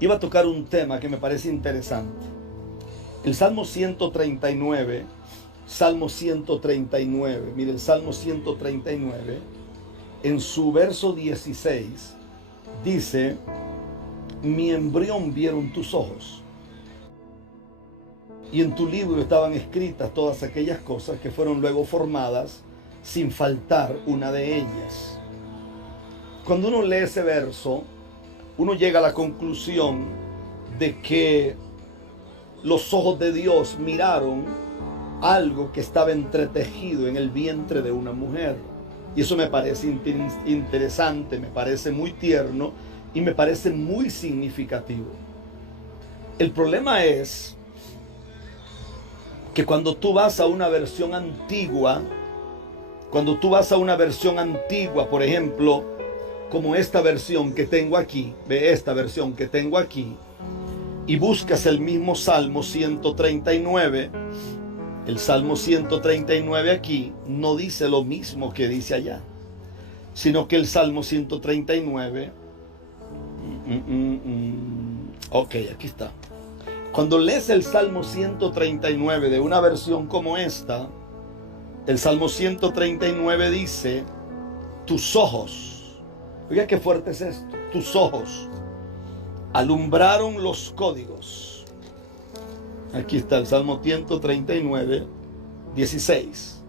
iba a tocar un tema que me parece interesante. El Salmo 139, mire, el Salmo 139, en su verso 16, dice: mi embrión vieron tus ojos, y en tu libro estaban escritas todas aquellas cosas que fueron luego formadas, sin faltar una de ellas. Cuando uno lee ese verso, uno llega a la conclusión de que los ojos de Dios miraron algo que estaba entretejido en el vientre de una mujer. Y eso me parece interesante, me parece muy tierno y me parece muy significativo. El problema es que cuando tú vas a una versión antigua, por ejemplo, como esta versión que tengo aquí, y buscas el mismo Salmo 139, el Salmo 139 aquí no dice lo mismo que dice allá, sino que el Salmo 139, ok, aquí está. Cuando lees el Salmo 139 de una versión como esta, el Salmo 139 dice: tus ojos, oiga qué fuerte es esto, tus ojos alumbraron los códigos. Aquí está el Salmo 139, 16.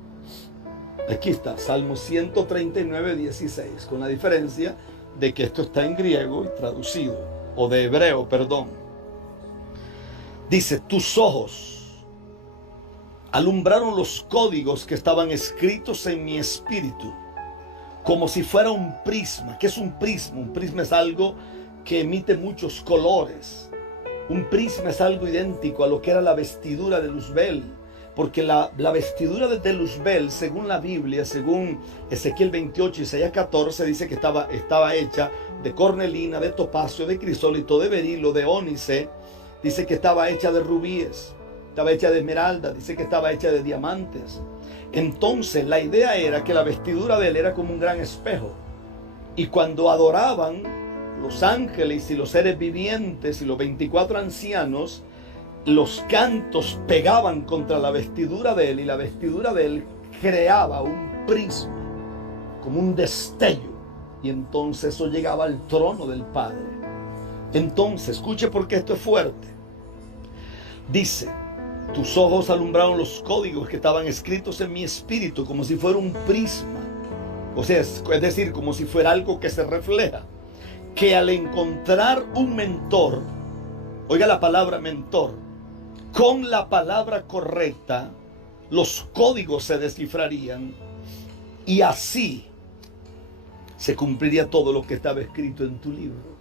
Aquí está, Salmo 139, 16, con la diferencia de que esto está en griego y traducido, o de hebreo, perdón. Dice: tus ojos alumbraron los códigos que estaban escritos en mi espíritu, como si fuera un prisma. ¿Qué es un prisma? Un prisma es algo que emite muchos colores. Un prisma es algo idéntico a lo que era la vestidura de Luzbel, porque la vestidura de Luzbel, según la Biblia, según Ezequiel 28 y Isaías 14, dice que estaba hecha de cornelina, de topacio, de crisólito, de berilo, de ónice. Dice que estaba hecha de rubíes, estaba hecha de esmeralda, dice que estaba hecha de diamantes. Entonces la idea era que la vestidura de él era como un gran espejo, y cuando adoraban los ángeles y los seres vivientes y los 24 ancianos, los cantos pegaban contra la vestidura de él, y la vestidura de él creaba un prisma, como un destello, y entonces eso llegaba al trono del Padre. Entonces, escuche porque esto es fuerte. Dice: tus ojos alumbraron los códigos que estaban escritos en mi espíritu, como si fuera un prisma. O sea, es decir, como si fuera algo que se refleja. Que al encontrar un mentor, oiga la palabra mentor, con la palabra correcta, los códigos se descifrarían, y así se cumpliría todo lo que estaba escrito en tu libro.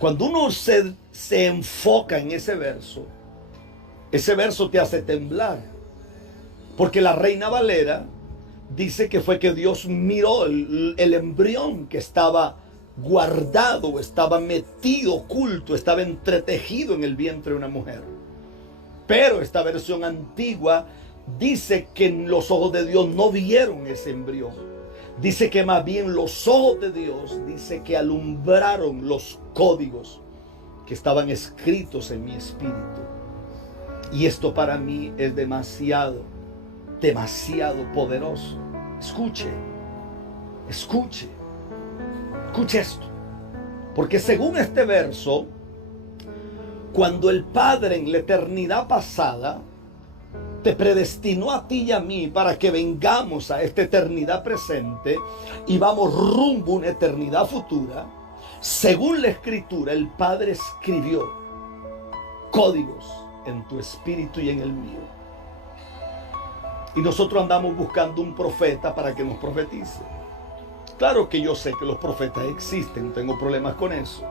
Cuando uno se enfoca en ese verso te hace temblar, porque la Reina Valera dice que fue que Dios miró el embrión que estaba guardado, estaba metido, oculto, estaba entretejido en el vientre de una mujer. Pero esta versión antigua dice que los ojos de Dios no vieron ese embrión. Dice que más bien los ojos de Dios, dice que alumbraron los códigos que estaban escritos en mi espíritu. Y esto para mí es demasiado poderoso. Escuche esto. Porque según este verso, cuando el Padre en la eternidad pasada te predestinó a ti y a mí para que vengamos a esta eternidad presente y vamos rumbo a una eternidad futura, según la Escritura, el Padre escribió códigos en tu espíritu y en el mío. Y nosotros andamos buscando un profeta para que nos profetice. Claro que yo sé que los profetas existen, no tengo problemas con eso.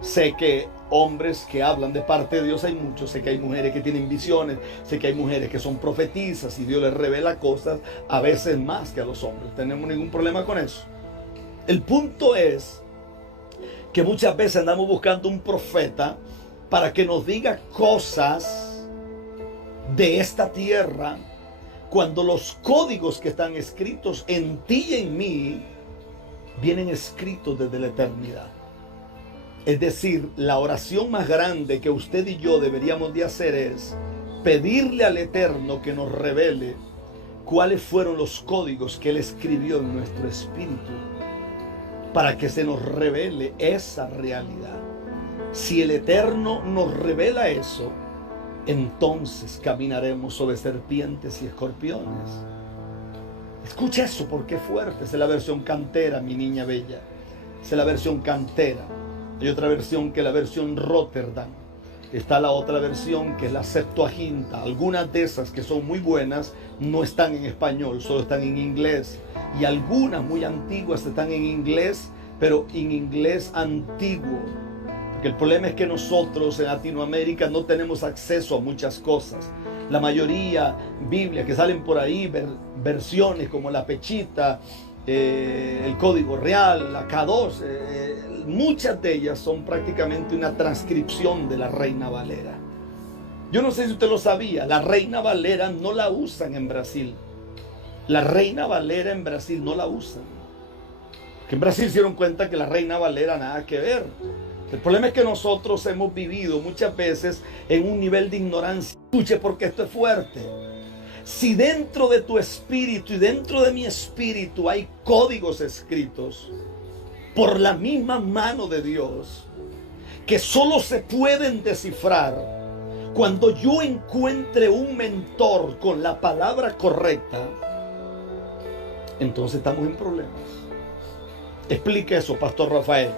Sé que hombres que hablan de parte de Dios hay muchos. Sé que hay mujeres que tienen visiones. Sé que hay mujeres que son profetizas y Dios les revela cosas a veces más que a los hombres. No tenemos ningún problema con eso. El punto es que muchas veces andamos buscando un profeta para que nos diga cosas de esta tierra, cuando los códigos que están escritos en ti y en mí vienen escritos desde la eternidad. Es decir, la oración más grande que usted y yo deberíamos de hacer es pedirle al Eterno que nos revele cuáles fueron los códigos que Él escribió en nuestro espíritu para que se nos revele esa realidad. Si el Eterno nos revela eso, entonces caminaremos sobre serpientes y escorpiones. Escucha eso porque es fuerte. Esa es la versión cantera, mi niña bella. Esa es la versión cantera. Hay otra versión que es la versión Rotterdam. Está la otra versión que es la Septuaginta. Algunas de esas que son muy buenas no están en español, solo están en inglés. Y algunas muy antiguas están en inglés, pero en inglés antiguo. Porque el problema es que nosotros en Latinoamérica no tenemos acceso a muchas cosas. La mayoría, Biblias que salen por ahí, versiones como la Pechita, el Código Real, la K2, muchas de ellas son prácticamente una transcripción de la Reina Valera. Yo no sé si usted lo sabía, la Reina Valera no la usan en Brasil. La Reina Valera en Brasil no la usan. Porque en Brasil se dieron cuenta que la Reina Valera nada que ver. El problema es que nosotros hemos vivido muchas veces en un nivel de ignorancia. Escuche porque esto es fuerte. Si dentro de tu espíritu y dentro de mi espíritu hay códigos escritos por la misma mano de Dios que solo se pueden descifrar cuando yo encuentre un mentor con la palabra correcta, entonces estamos en problemas. Explique eso, Pastor Rafael.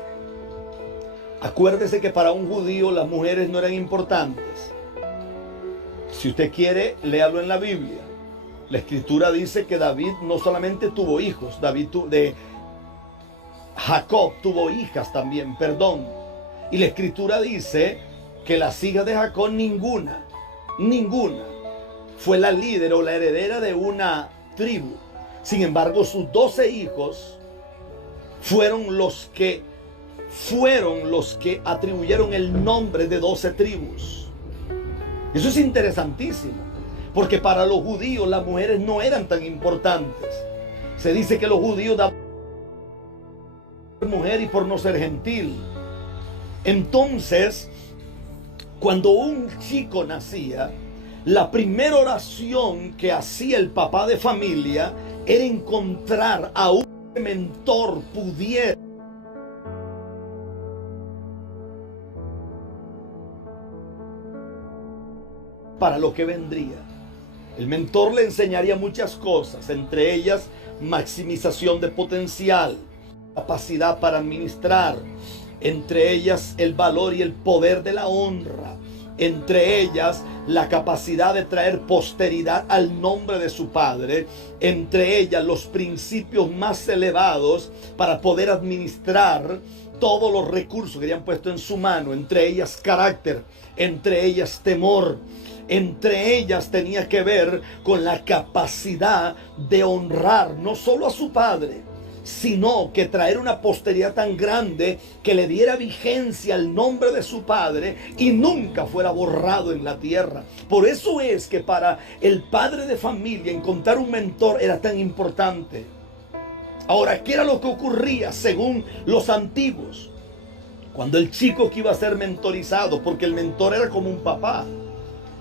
Acuérdese que para un judío las mujeres no eran importantes. Si usted quiere, léalo en la Biblia. La escritura dice que David no solamente tuvo hijos, Jacob tuvo hijas también, perdón. Y la escritura dice que las hijas de Jacob, ninguna fue la líder o la heredera de una tribu. Sin embargo, sus 12 hijos fueron los que atribuyeron el nombre de 12 tribus. Eso es interesantísimo, porque para los judíos las mujeres no eran tan importantes. Se dice que los judíos daban mujer y por no ser gentil. Entonces, cuando un chico nacía, la primera oración que hacía el papá de familia era encontrar a un mentor pudiera para lo que vendría. El mentor le enseñaría muchas cosas, entre ellas maximización de potencial, capacidad para administrar, entre ellas el valor y el poder de la honra, entre ellas la capacidad de traer posteridad al nombre de su padre, entre ellas los principios más elevados para poder administrar todos los recursos que habían puesto en su mano, entre ellas carácter, entre ellas temor. Entre ellas tenía que ver con la capacidad de honrar no solo a su padre, sino que traer una posteridad tan grande que le diera vigencia al nombre de su padre y nunca fuera borrado en la tierra. Por eso es que para el padre de familia encontrar un mentor era tan importante. Ahora, ¿qué era lo que ocurría según los antiguos? Cuando el chico que iba a ser mentorizado, porque el mentor era como un papá,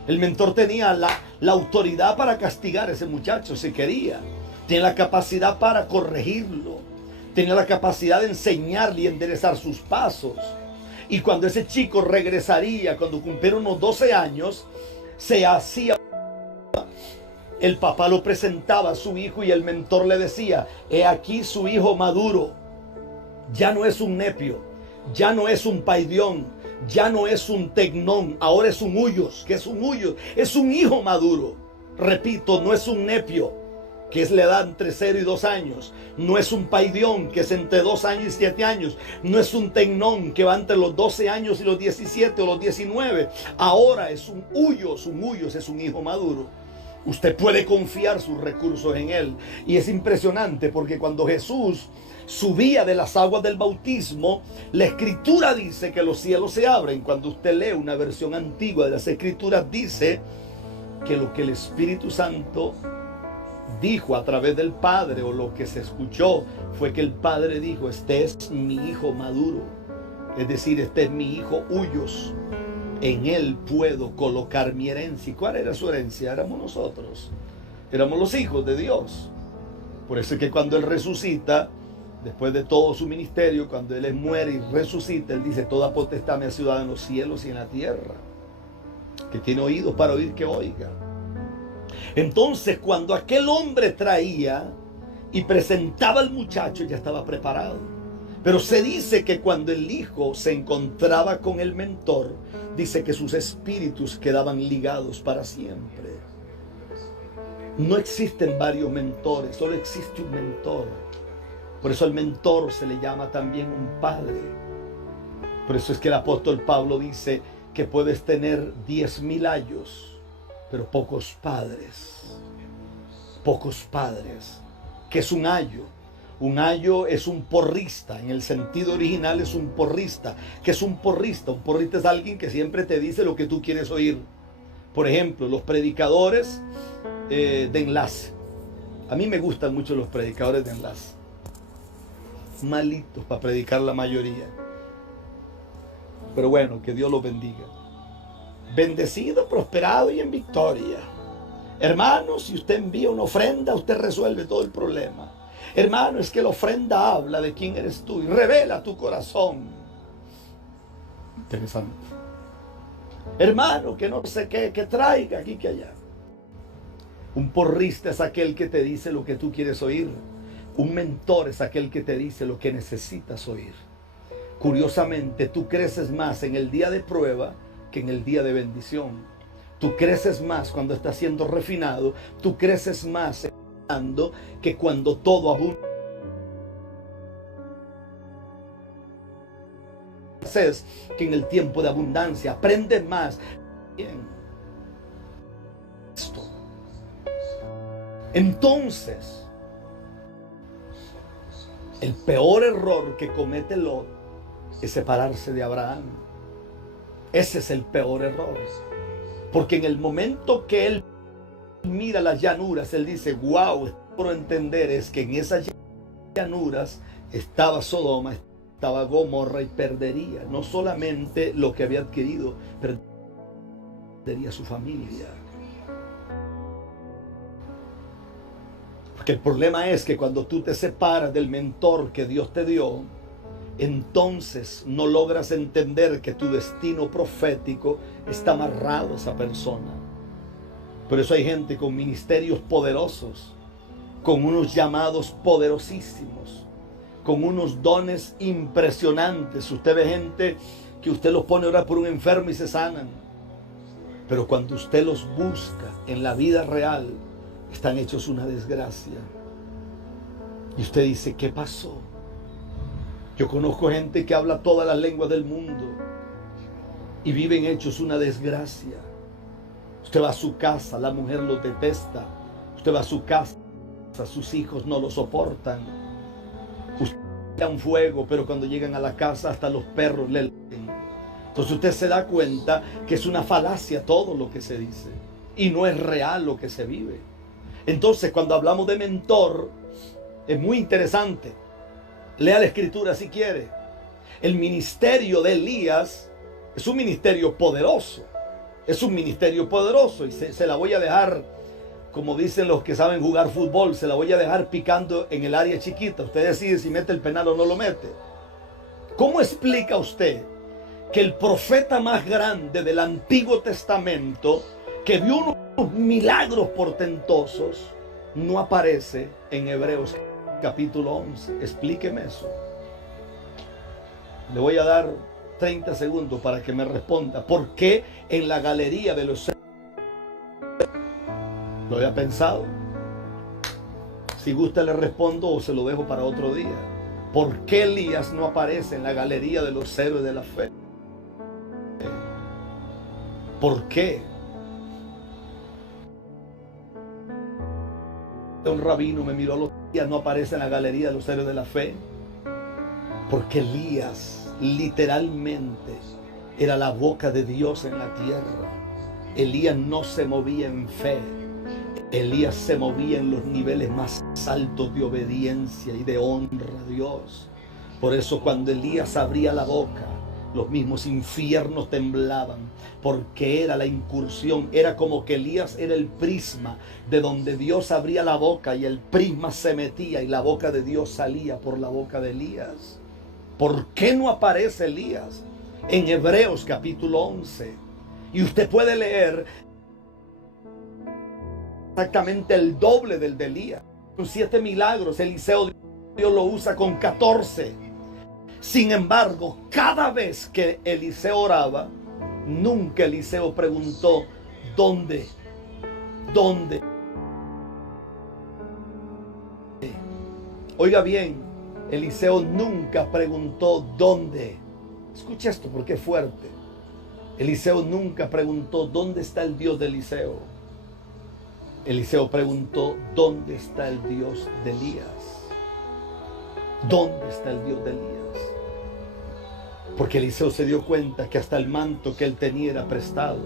el mentor tenía la autoridad para castigar a ese muchacho si quería. Tenía la capacidad para corregirlo. Tenía la capacidad de enseñarle y enderezar sus pasos. Y cuando ese chico regresaría, cuando cumpliera unos 12 años, se hacía... El papá lo presentaba a su hijo y el mentor le decía: he aquí su hijo maduro. Ya no es un nepio, ya no es un paidión, ya no es un tecnón, ahora es un huyos. ¿Qué es un huyos? Es un hijo maduro. Repito, no es un nepio, que es la edad entre 0 y 2 años. No es un paidión, que es entre 2 años y 7 años. No es un tecnón, que va entre los 12 años y los 17 o los 19. Ahora es un huyos es un hijo maduro. Usted puede confiar sus recursos en él. Y es impresionante porque cuando Jesús subía de las aguas del bautismo, la escritura dice que los cielos se abren. Cuando usted lee una versión antigua de las escrituras, dice que lo que el Espíritu Santo dijo a través del Padre, o lo que se escuchó, fue que el Padre dijo: este es mi hijo maduro. Es decir, este es mi hijo huyos. En él puedo colocar mi herencia. ¿Y cuál era su herencia? Éramos nosotros. Éramos los hijos de Dios. Por eso es que cuando él resucita, después de todo su ministerio, cuando él muere y resucita, él dice: toda potestad me ha sido dada en los cielos y en la tierra. Que tiene oídos para oír, que oiga. Entonces, cuando aquel hombre traía y presentaba al muchacho, ya estaba preparado. Pero se dice que cuando el hijo se encontraba con el mentor, dice que sus espíritus quedaban ligados para siempre. No existen varios mentores, solo existe un mentor. Por eso al mentor se le llama también un padre. Por eso es que el apóstol Pablo dice que puedes tener 10,000 ayos, pero pocos padres. Pocos padres. ¿Qué es un ayo? Un ayo es un porrista. En el sentido original es un porrista. ¿Qué es un porrista? Un porrista es alguien que siempre te dice lo que tú quieres oír. Por ejemplo, los predicadores de enlace. A mí me gustan mucho los predicadores de enlace. Malitos para predicar la mayoría. Pero bueno, que Dios los bendiga. Bendecido, prosperado y en victoria. Hermano, si usted envía una ofrenda, usted resuelve todo el problema. Hermano, es que la ofrenda habla de quién eres tú y revela tu corazón. Interesante. Hermano, que no sé qué, que traiga aquí, que allá. Un porrista es aquel que te dice lo que tú quieres oír. Un mentor es aquel que te dice lo que necesitas oír. Curiosamente, tú creces más en el día de prueba que en el día de bendición. Tú creces más cuando estás siendo refinado. Tú creces más que cuando todo abunda. Que en el tiempo de abundancia aprende más. Bien. Entonces, el peor error que comete Lot es separarse de Abraham. Ese es el peor error. Porque en el momento que él mira las llanuras, él dice: wow, por entender es que en esas llanuras estaba Sodoma, estaba Gomorra, y perdería no solamente lo que había adquirido, perdería su familia. Porque el problema es que cuando tú te separas del mentor que Dios te dio, entonces no logras entender que tu destino profético está amarrado a esa persona. Por eso hay gente con ministerios poderosos, con unos llamados poderosísimos, con unos dones impresionantes. Usted ve gente que usted los pone a orar por un enfermo y se sanan. Pero cuando usted los busca en la vida real, están hechos una desgracia. Y usted dice: ¿qué pasó? Yo conozco gente que habla todas las lenguas del mundo y viven hechos una desgracia. Usted va a su casa, la mujer los detesta. Usted va a su casa, sus hijos no lo soportan. Usted da un fuego, pero cuando llegan a la casa hasta los perros le leen. Entonces usted se da cuenta que es una falacia todo lo que se dice y no es real lo que se vive. Entonces, cuando hablamos de mentor, es muy interesante. Lea la escritura si quiere. El ministerio de Elías es un ministerio poderoso. Es un ministerio poderoso y se la voy a dejar, como dicen los que saben jugar fútbol, se la voy a dejar picando en el área chiquita. Usted decide si mete el penal o no lo mete. ¿Cómo explica usted que el profeta más grande del Antiguo Testamento, que vio unos milagros portentosos, no aparece en Hebreos capítulo 11? Explíqueme eso. Le voy a dar 30 segundos para que me responda. ¿Por qué en la galería de los... ¿Lo había pensado? Si gusta le respondo o se lo dejo para otro día. ¿Por qué Elías no aparece en la galería de los héroes de la fe? ¿Por qué? Un rabino me miró los días, no aparece en la galería de los héroes de la fe. Porque Elías literalmente era la boca de Dios en la tierra. Elías no se movía en fe. Elías se movía en los niveles más altos de obediencia y de honra a Dios. Por eso cuando Elías abría la boca, los mismos infiernos temblaban, porque era la incursión, era como que Elías era el prisma de donde Dios abría la boca y el prisma se metía y la boca de Dios salía por la boca de Elías. ¿Por qué no aparece Elías en Hebreos capítulo 11? Y usted puede leer exactamente el doble del de Elías. Con 7 milagros, Eliseo Dios lo usa con 14. Sin embargo, cada vez que Eliseo oraba, nunca Eliseo preguntó ¿dónde? ¿Dónde? Oiga bien, Eliseo nunca preguntó ¿dónde? Escucha esto porque es fuerte. Eliseo nunca preguntó ¿dónde está el Dios de Eliseo? Eliseo preguntó ¿dónde está el Dios de Elías? ¿Dónde está el Dios de Elías? Porque Eliseo se dio cuenta que hasta el manto que él tenía era prestado.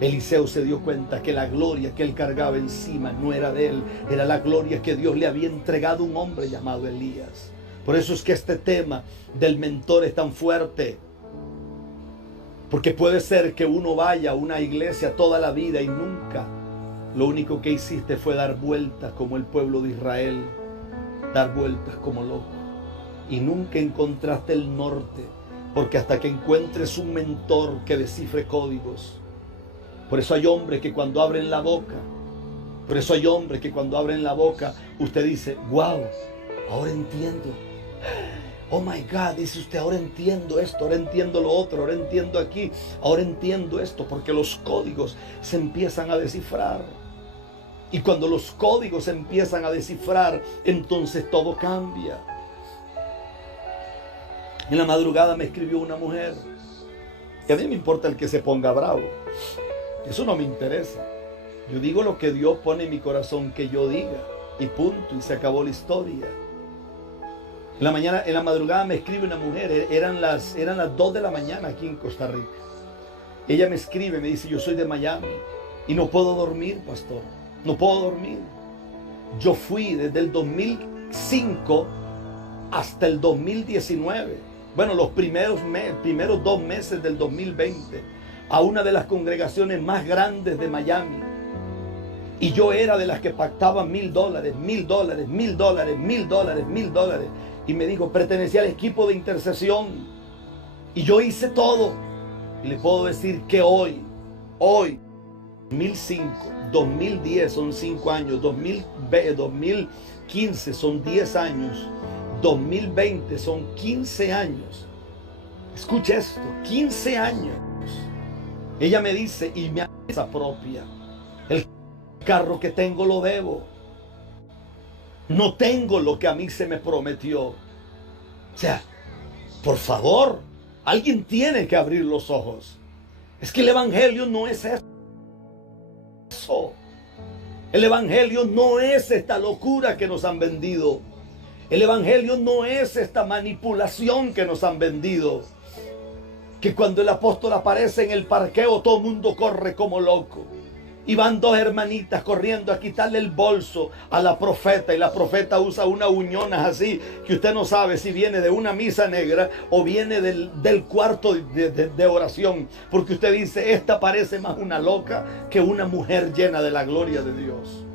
Eliseo se dio cuenta que la gloria que él cargaba encima no era de él, era la gloria que Dios le había entregado a un hombre llamado Elías. Por eso es que este tema del mentor es tan fuerte. Porque puede ser que uno vaya a una iglesia toda la vida y nunca lo único que hiciste fue dar vueltas como el pueblo de Israel, dar vueltas como loco. Y nunca encontraste el norte. Porque hasta que encuentres un mentor que descifre códigos. Por eso hay hombres que cuando abren la boca, usted dice, wow, ahora entiendo. Oh my God, dice usted, ahora entiendo esto, ahora entiendo lo otro, ahora entiendo aquí, ahora entiendo esto, porque los códigos se empiezan a descifrar. Y cuando los códigos se empiezan a descifrar, entonces todo cambia. En la madrugada me escribió una mujer. Y a mí me importa el que se ponga bravo. Eso no me interesa. Yo digo lo que Dios pone en mi corazón que yo diga. Y punto. Y se acabó la historia. En la madrugada me escribe una mujer. Eran las 2 de la mañana aquí en Costa Rica. Ella me escribe, me dice, yo soy de Miami. Y no puedo dormir, pastor. No puedo dormir. Yo fui desde el 2005 hasta el 2019. Bueno, los primeros 2 meses del 2020 a una de las congregaciones más grandes de Miami. Y yo era de las que pactaban $1,000, $1,000, $1,000, $1,000, $1,000. Y me dijo, pertenecía al equipo de intercesión. Y yo hice todo. Y le puedo decir que hoy, 2005, 2010 son 5 años, 2015 son 10 años. 2020 son 15 años. Escucha esto, 15 años. Ella me dice, y mi casa propia, el carro que tengo lo debo. No tengo lo que a mí se me prometió. O sea, por favor, alguien tiene que abrir los ojos. Es que el evangelio no es eso. El evangelio no es esta locura que nos han vendido. El evangelio no es esta manipulación que nos han vendido. Que cuando el apóstol aparece en el parqueo, todo el mundo corre como loco. Y van 2 hermanitas corriendo a quitarle el bolso a la profeta. Y la profeta usa unas uñonas así, que usted no sabe si viene de una misa negra o viene del cuarto de oración. Porque usted dice, esta parece más una loca que una mujer llena de la gloria de Dios.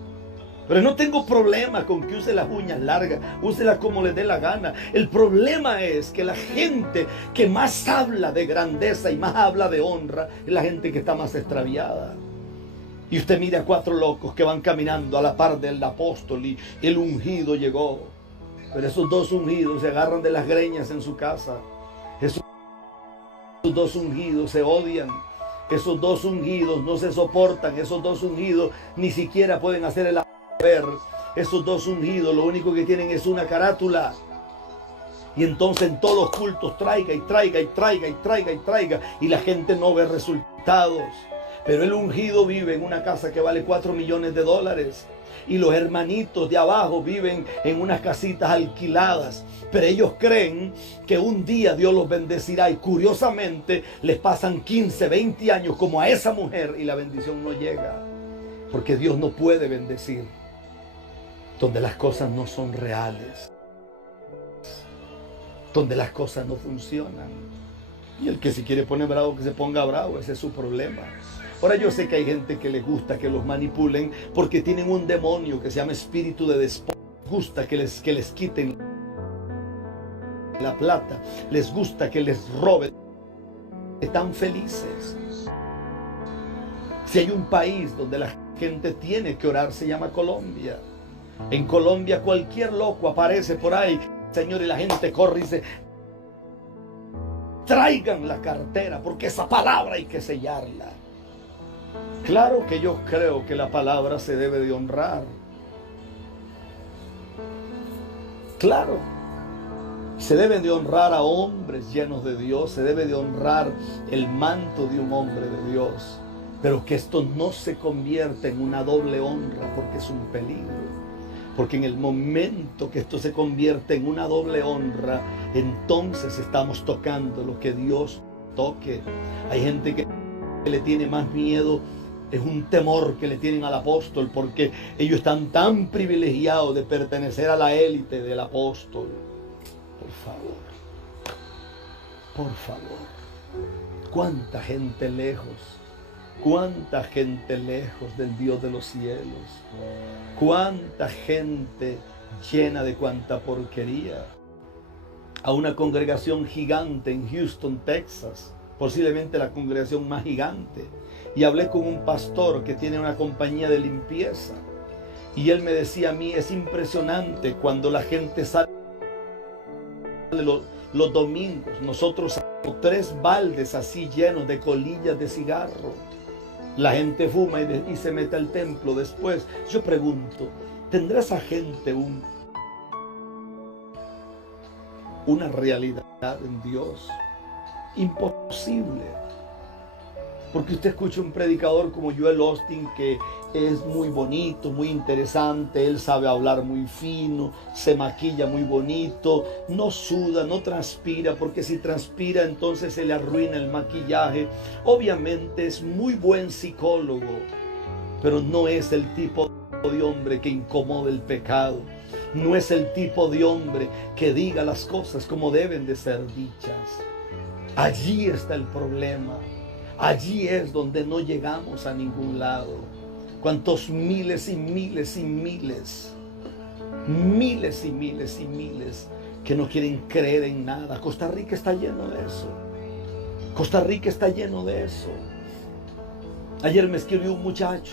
Pero no tengo problema con que use las uñas largas, úselas como le dé la gana. El problema es que la gente que más habla de grandeza y más habla de honra es la gente que está más extraviada. Y usted mira a 4 locos que van caminando a la par del apóstol y el ungido llegó. Pero esos 2 ungidos se agarran de las greñas en su casa. Esos 2 ungidos se odian. Esos 2 ungidos no se soportan. Esos 2 ungidos ni siquiera pueden hacer el ver. Esos 2 ungidos lo único que tienen es una carátula. Y entonces en todos los cultos traiga y traiga y traiga y traiga y traiga. Y la gente no ve resultados. Pero el ungido vive en una casa que vale $4 millones. Y los hermanitos de abajo viven en unas casitas alquiladas. Pero ellos creen que un día Dios los bendecirá. Y curiosamente les pasan 15, 20 años como a esa mujer y la bendición no llega. Porque Dios no puede bendecir donde las cosas no son reales, donde las cosas no funcionan. Y el que se quiere poner bravo, que se ponga bravo, ese es su problema. Ahora yo sé que hay gente que les gusta que los manipulen porque tienen un demonio que se llama espíritu de despojo. Les gusta que les quiten la plata, les gusta que les roben. Están felices. Si hay un país donde la gente tiene que orar, se llama Colombia. En Colombia cualquier loco aparece por ahí, Señor, y la gente corre y dice: traigan la cartera, porque esa palabra hay que sellarla. Claro que yo creo que la palabra se debe de honrar. Claro. Se debe de honrar a hombres llenos de Dios. Se debe de honrar el manto de un hombre de Dios. Pero que esto no se convierta en una doble honra, porque es un peligro. Porque en el momento que esto se convierte en una doble honra, entonces estamos tocando lo que Dios toque. Hay gente que le tiene más miedo, es un temor que le tienen al apóstol, porque ellos están tan privilegiados de pertenecer a la élite del apóstol. Por favor, cuánta gente lejos del Dios de los cielos, cuánta gente llena de cuánta porquería. A una congregación gigante en Houston, Texas, posiblemente la congregación más gigante, y hablé con un pastor que tiene una compañía de limpieza, y él me decía a mí: es impresionante cuando la gente sale los domingos, nosotros sacamos 3 baldes así llenos de colillas de cigarro. La gente fuma y se mete al templo después. Yo pregunto, ¿tendrá esa gente una realidad en Dios? Imposible. Porque usted escucha un predicador como Joel Osteen, que es muy bonito, muy interesante, él sabe hablar muy fino, se maquilla muy bonito, no suda, no transpira, porque si transpira entonces se le arruina el maquillaje. Obviamente es muy buen psicólogo, pero no es el tipo de hombre que incomode el pecado. No es el tipo de hombre que diga las cosas como deben de ser dichas. Allí está el problema. Allí es donde no llegamos a ningún lado. Cuántos miles y miles y miles que no quieren creer en nada. Costa Rica está lleno de eso. Costa Rica está lleno de eso. Ayer me escribió un muchacho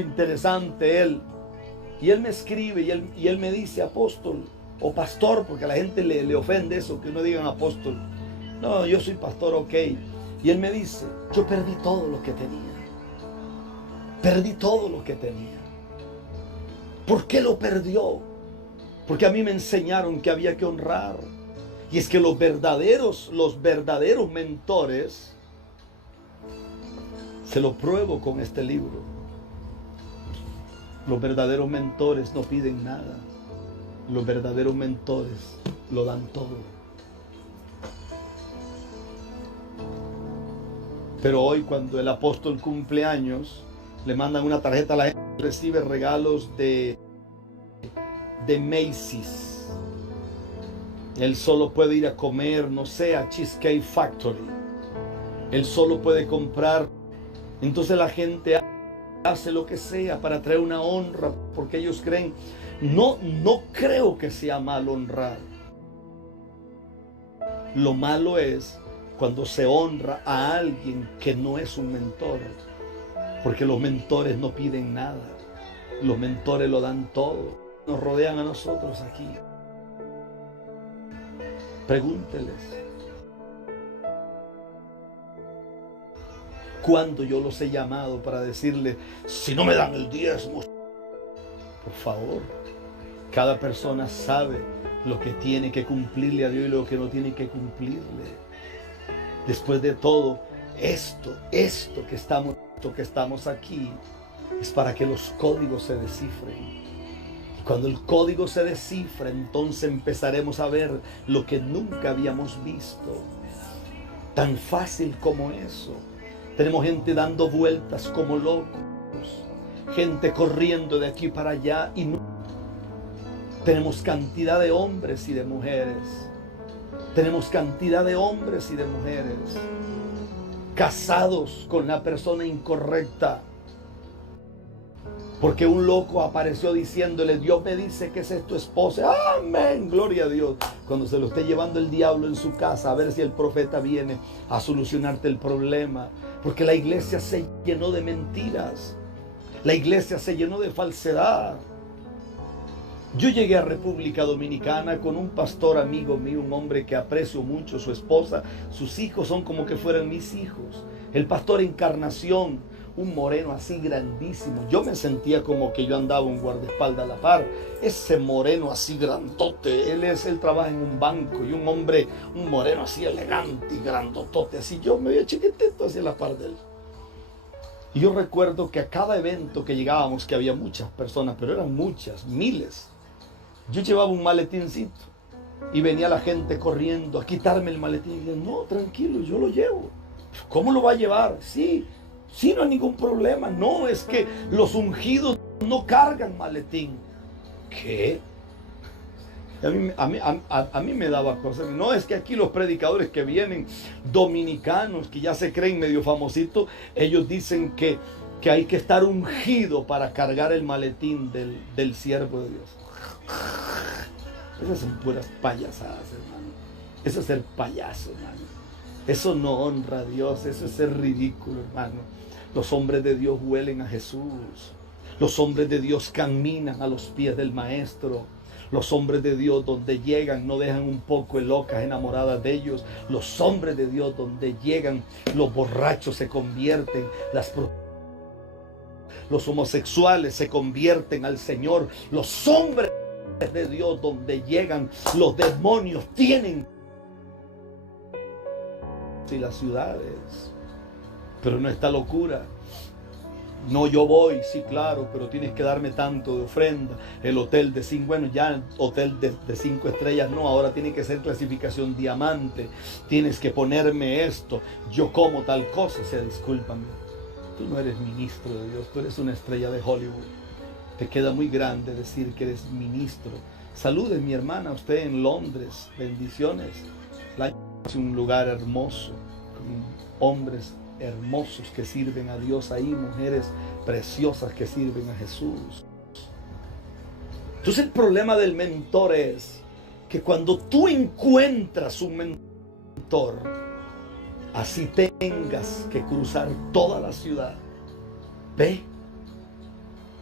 interesante él. Y él me escribe y él me dice: apóstol o pastor, porque a la gente le ofende eso, que no digan apóstol. No, yo soy pastor, ok. Y él me dice: yo perdí todo lo que tenía. Perdí todo lo que tenía. ¿Por qué lo perdió? Porque a mí me enseñaron que había que honrar. Y es que los verdaderos mentores, se lo pruebo con este libro. Los verdaderos mentores no piden nada. Los verdaderos mentores lo dan todo. Pero hoy, cuando el apóstol cumple años, le mandan una tarjeta a la gente, recibe regalos de Macy's. Él solo puede ir a comer, no sé, a Cheesecake Factory. Él solo puede comprar. Entonces la gente hace lo que sea para traer una honra, porque ellos creen. No creo que sea malo honrar. Lo malo es cuando se honra a alguien que no es un mentor, porque los mentores no piden nada, los mentores lo dan todo. Nos rodean a nosotros aquí. Pregúnteles: ¿cuándo yo los he llamado para decirles: si no me dan el diezmo? Por favor, cada persona sabe lo que tiene que cumplirle a Dios y lo que no tiene que cumplirle. Después de todo, esto que estamos aquí es para que los códigos se descifren. Y cuando el código se descifra, entonces empezaremos a ver lo que nunca habíamos visto. Tan fácil como eso. Tenemos gente dando vueltas como locos, gente corriendo de aquí para allá, y no. Tenemos cantidad de hombres y de mujeres Tenemos cantidad de hombres y de mujeres casados con la persona incorrecta, porque un loco apareció diciéndole: Dios me dice que esa es tu esposa. Amén, gloria a Dios. Cuando se lo esté llevando el diablo en su casa, a ver si el profeta viene a solucionarte el problema. Porque la iglesia se llenó de mentiras, la iglesia se llenó de falsedad. Yo llegué a República Dominicana con un pastor amigo mío, un hombre que aprecio mucho, su esposa, sus hijos son como que fueran mis hijos. El pastor Encarnación, un moreno así grandísimo. Yo me sentía como que yo andaba un guardaespaldas a la par. Ese moreno así grandote, él trabaja en un banco, y un hombre, un moreno así elegante y grandotote, así yo me veía chiquitito hacia la par de él. Y yo recuerdo que a cada evento que llegábamos, que había muchas personas, pero eran muchas, miles, yo llevaba un maletincito y venía la gente corriendo a quitarme el maletín. Y yo: no, tranquilo, yo lo llevo. ¿Cómo lo va a llevar? Sí, no hay ningún problema. No, es que los ungidos no cargan maletín. ¿Qué? A mí me daba cosas. No, es que aquí los predicadores que vienen, dominicanos, que ya se creen medio famositos, ellos dicen que hay que estar ungido para cargar el maletín del siervo de Dios. Esas son puras payasadas, hermano. Eso es ser payaso, hermano. Eso no honra a Dios, eso es ser ridículo, hermano. Los hombres de Dios huelen a Jesús. Los hombres de Dios caminan a los pies del Maestro. Los hombres de Dios, donde llegan, no dejan un poco de locas enamoradas de ellos. Los hombres de Dios, donde llegan, los borrachos se convierten, los homosexuales se convierten al Señor. Los hombres de Dios, donde llegan, los demonios tienen y las ciudades. Pero no está locura. No, yo voy, sí, claro, pero tienes que darme tanto de ofrenda. El hotel de 5, bueno, ya el hotel de 5 estrellas no, ahora tiene que ser clasificación diamante. Tienes que ponerme esto. Yo como tal cosa. O sea, discúlpame, tú no eres ministro de Dios, tú eres una estrella de Hollywood. Te queda muy grande decir que eres ministro. Salude, mi hermana, usted en Londres. Bendiciones. Es un lugar hermoso, con hombres hermosos que sirven a Dios ahí, mujeres preciosas que sirven a Jesús. Entonces el problema del mentor es que cuando tú encuentras un mentor, así tengas que cruzar toda la ciudad, ve.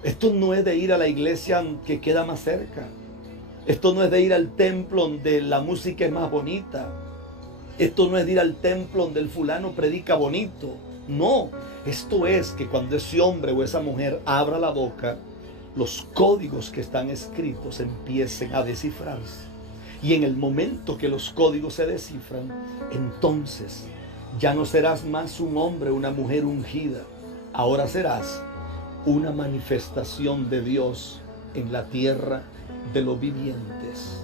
Esto no es de ir a la iglesia que queda más cerca. Esto no es de ir al templo donde la música es más bonita. Esto no es de ir al templo donde el fulano predica bonito. No, esto es que cuando ese hombre o esa mujer abra la boca, los códigos que están escritos empiecen a descifrarse. Y en el momento que los códigos se descifran, entonces ya no serás más un hombre o una mujer ungida. Ahora serás una manifestación de Dios en la tierra de los vivientes.